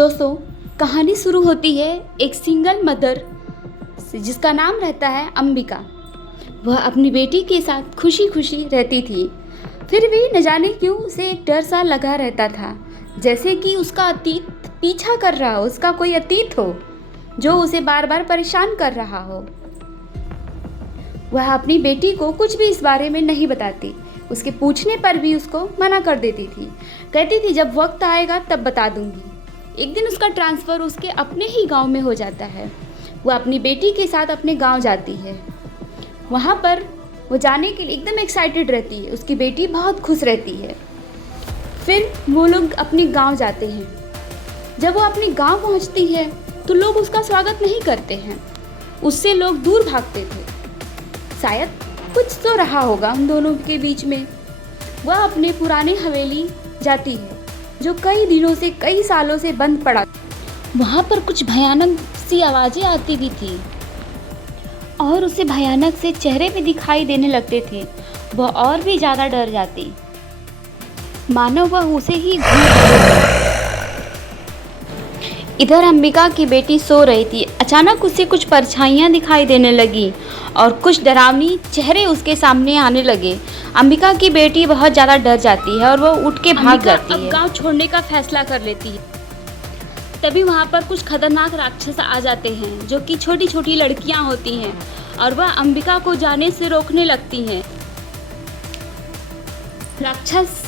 दोस्तों, कहानी शुरू होती है एक सिंगल मदर से जिसका नाम रहता है अंबिका। वह अपनी बेटी के साथ खुशी खुशी रहती थी। फिर भी न जाने क्यों उसे एक डर सा लगा रहता था, जैसे कि उसका अतीत पीछा कर रहा हो, उसका कोई अतीत हो जो उसे बार बार परेशान कर रहा हो। वह अपनी बेटी को कुछ भी इस बारे में नहीं बताती। उसके पूछने पर भी उसको मना कर देती थी। कहती थी जब वक्त आएगा तब बता दूंगी। एक दिन उसका ट्रांसफ़र उसके अपने ही गांव में हो जाता है। वह अपनी बेटी के साथ अपने गांव जाती है। वहां पर वो जाने के लिए एकदम एक्साइटेड रहती है। उसकी बेटी बहुत खुश रहती है। फिर वो लोग अपने गांव जाते हैं। जब वो अपने गांव पहुंचती है तो लोग उसका स्वागत नहीं करते हैं। उससे लोग दूर भागते थे। शायद कुछ तो रहा होगा उन दोनों के बीच में। वह अपने पुराने हवेली जाती है जो कई दिनों से, कई सालों से बंद पड़ा। वहाँ पर कुछ भयानक सी आवाज़ें आती भी थी और उसे भयानक से चेहरे भी दिखाई देने लगते थे। वह और भी ज़्यादा डर जाती, मानो वह उसे ही इधर अंबिका की बेटी सो रही थी। अचानक उसे कुछ परछाइयाँ दिखाई देने लगी और कुछ डरावनी चेहरे उसके सामने आने लगे। अंबिका की बेटी बहुत ज़्यादा डर जाती है और वह उठ के भाग जाती है। अब गांव छोड़ने का फैसला कर लेती है। तभी वहाँ पर कुछ खतरनाक राक्षस आ जाते हैं जो कि छोटी छोटी लड़कियाँ होती हैं और वह अंबिका को जाने से रोकने लगती हैं। राक्षस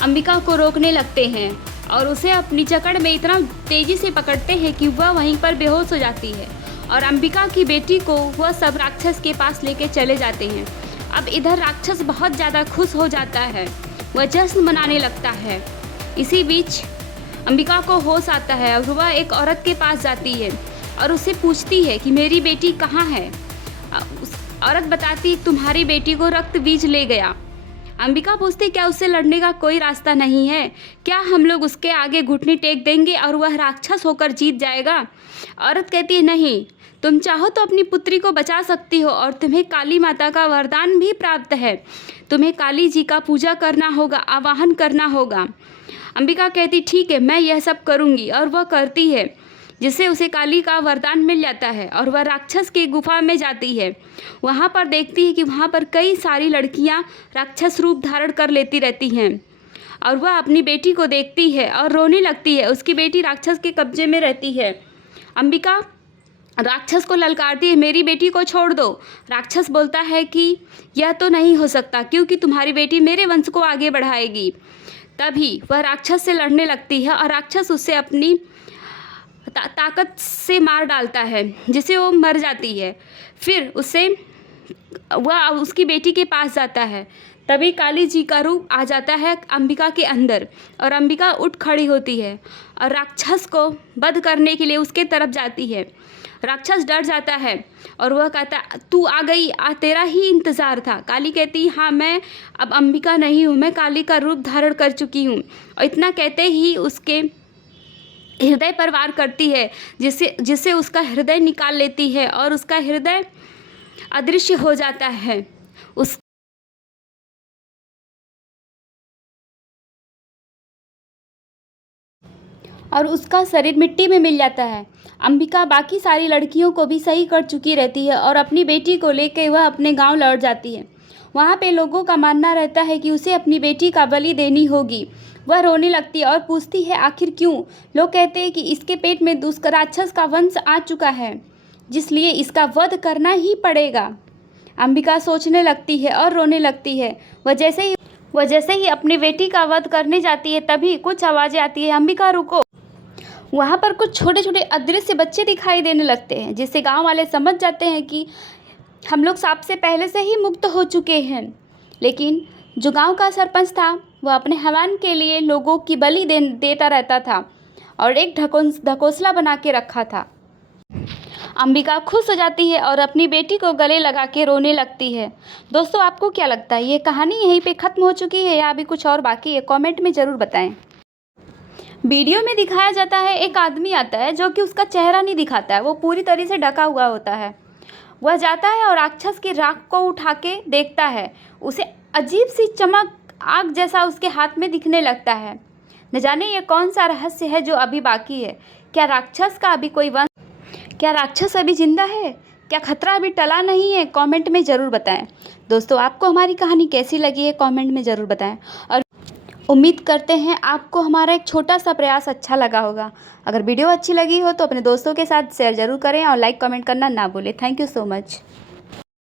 अंबिका को रोकने लगते हैं और उसे अपनी जकड़ में इतना तेजी से पकड़ते हैं कि वह वहीं पर बेहोश हो जाती है और अंबिका की बेटी को वह सब राक्षस के पास लेके चले जाते हैं। अब इधर राक्षस बहुत ज़्यादा खुश हो जाता है। वह जश्न मनाने लगता है। इसी बीच अंबिका को होश आता है और वह एक औरत के पास जाती है और उससे पूछती है कि मेरी बेटी कहाँ है। उस औरत बताती तुम्हारी बेटी को रक्त बीज ले गया। अंबिका पूछती क्या उससे लड़ने का कोई रास्ता नहीं है? क्या हम लोग उसके आगे घुटने टेक देंगे और वह राक्षस होकर जीत जाएगा? औरत कहती है नहीं, तुम चाहो तो अपनी पुत्री को बचा सकती हो और तुम्हें काली माता का वरदान भी प्राप्त है। तुम्हें काली जी का पूजा करना होगा, आवाहन करना होगा। अंबिका कहती ठीक है, मैं यह सब करूँगी और वह करती है, जिससे उसे काली का वरदान मिल जाता है और वह राक्षस की गुफा में जाती है। वहाँ पर देखती है कि वहाँ पर कई सारी लड़कियाँ राक्षस रूप धारण कर लेती रहती हैं और वह अपनी बेटी को देखती है और रोने लगती है। उसकी बेटी राक्षस के कब्जे में रहती है। अंबिका राक्षस को ललकारती है मेरी बेटी को छोड़ दो। राक्षस बोलता है कि यह तो नहीं हो सकता क्योंकि तुम्हारी बेटी मेरे वंश को आगे बढ़ाएगी। तभी वह राक्षस से लड़ने लगती है और राक्षस उससे अपनी ताकत से मार डालता है, जिससे वो मर जाती है। फिर वह उसकी बेटी के पास जाता है। तभी काली जी का रूप आ जाता है अंबिका के अंदर और अंबिका उठ खड़ी होती है और राक्षस को वध करने के लिए उसके तरफ जाती है। राक्षस डर जाता है और वह कहता तू आ गई, तेरा ही इंतज़ार था। काली कहती हाँ, मैं अब अंबिका नहीं हूँ, मैं काली का रूप धारण कर चुकी हूँ। और इतना कहते ही उसके हृदय पर वार करती है, जिससे उसका हृदय निकाल लेती है और उसका हृदय अदृश्य हो जाता है। उसका शरीर मिट्टी में मिल जाता है। अंबिका बाकी सारी लड़कियों को भी सही कर चुकी रहती है और अपनी बेटी को लेकर वह अपने गांव लौट जाती है। वहाँ पे लोगों का मानना रहता है कि उसे अपनी बेटी का बलि देनी होगी। वह रोने लगती है और पूछती है आखिर क्यों? लोग कहते हैं कि इसके पेट में दुष्ट राक्षस का वंश आ चुका है, जिसलिए इसका वध करना ही पड़ेगा। अंबिका सोचने लगती है और रोने लगती है। वह जैसे ही अपनी बेटी का वध करने जाती है तभी कुछ आवाज़ें आती है अंबिका रुको। वहाँ पर कुछ छोटे छोटे अदृश्य बच्चे दिखाई देने लगते हैं, जिससे गांव वाले समझ जाते हैं कि हम लोग सांप से पहले से ही मुक्त हो चुके हैं। लेकिन जो गांव का सरपंच था वह अपने हवन के लिए लोगों की बलि देता रहता था और एक ढकोसला बना के रखा था। अंबिका खुश हो जाती है और अपनी बेटी को गले लगा के रोने लगती है। दोस्तों, आपको क्या लगता है ये कहानी यहीं पे ख़त्म हो चुकी है या अभी कुछ और बाकी है? कमेंट में ज़रूर बताएं। वीडियो में दिखाया जाता है एक आदमी आता है जो कि उसका चेहरा नहीं दिखाता है, वो पूरी तरह से ढका हुआ होता है। वह जाता है और राक्षस की राख को उठा के देखता है। उसे अजीब सी चमक आग जैसा उसके हाथ में दिखने लगता है। न जाने ये कौन सा रहस्य है जो अभी बाकी है। क्या राक्षस अभी जिंदा है? क्या खतरा अभी टला नहीं है? कमेंट में ज़रूर बताएं। दोस्तों, आपको हमारी कहानी कैसी लगी है कमेंट में ज़रूर बताएं और उम्मीद करते हैं आपको हमारा एक छोटा सा प्रयास अच्छा लगा होगा। अगर वीडियो अच्छी लगी हो तो अपने दोस्तों के साथ शेयर ज़रूर करें और लाइक कमेंट करना ना भूलें। Thank you so much.